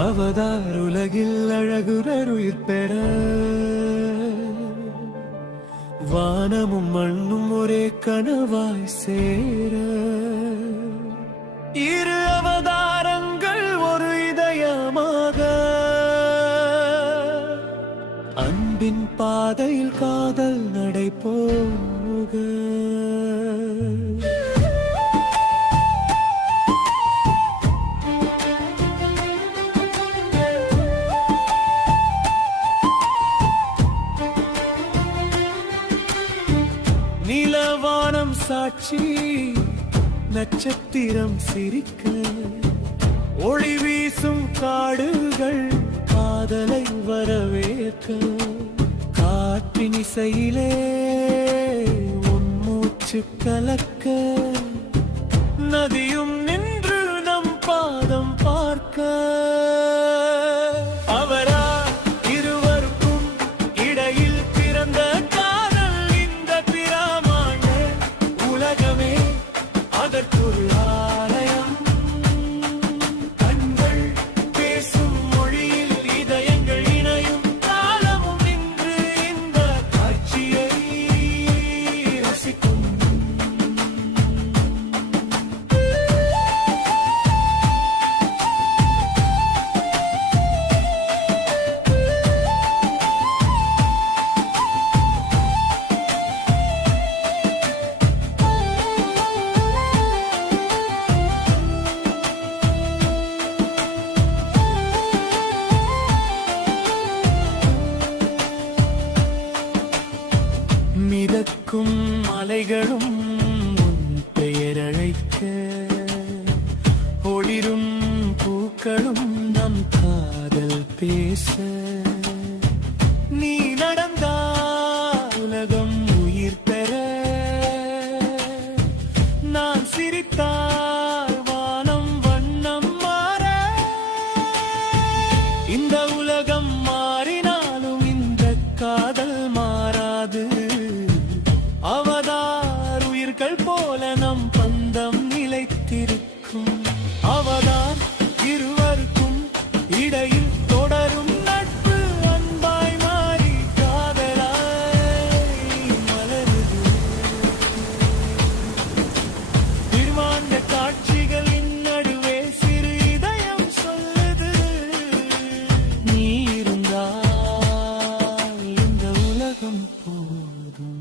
Avatar உலகில் அழகுறர் உயிர் பெற வானமும் மண்ணும் ஒரே கனவாய் சேர இரு அவதாரங்கள் ஒரு இதயமாக அன்பின் பாதையில் காதல் நடை போக நிலவானம் சாட்சி நட்சத்திரம் சிரிக்க ஒளி வீசும் காடுகள் காதலை வரவேற்க காற்றின் இசையிலே உன் மூச்சு கலக்க நதியும் நின்று நம் பாதம் பார்க்க அவரா இருவருக்கும் இடையில் பிறந்த காதல் இந்த பிராமண உலகமே அதற்குள் ஆலயம் கண்கள் பேசும் மொழியில் இதயங்கள் இணையும் காலமும் நின்று இந்த காட்சியை ரசிக்கும் மிதக்கும் மலைகளும் உன் பெயர் அழைக்க ஒளிரும் பூக்களும் நம் காதல் பேச நீ நடந்தால் உலகம் உயிர் பெற நான் சிரித்தால் வானம் வண்ணம் மாற இந்த உலகம் மாறினாலும் இந்த காதல் மாறாது அவதார் உயிர்கள் போல நம் பந்தம் நிலைத்திருக்கும் அவதார் இருவருக்கும் இடையில் தொடரும் நட்பு அன்பாய் மாறி காதலாய் மலருது திருமாண்ட காட்சிகளின் நடுவே சிறு இதயம் சொல்லுது நீ இருந்தால் இந்த உலகம் போதும்.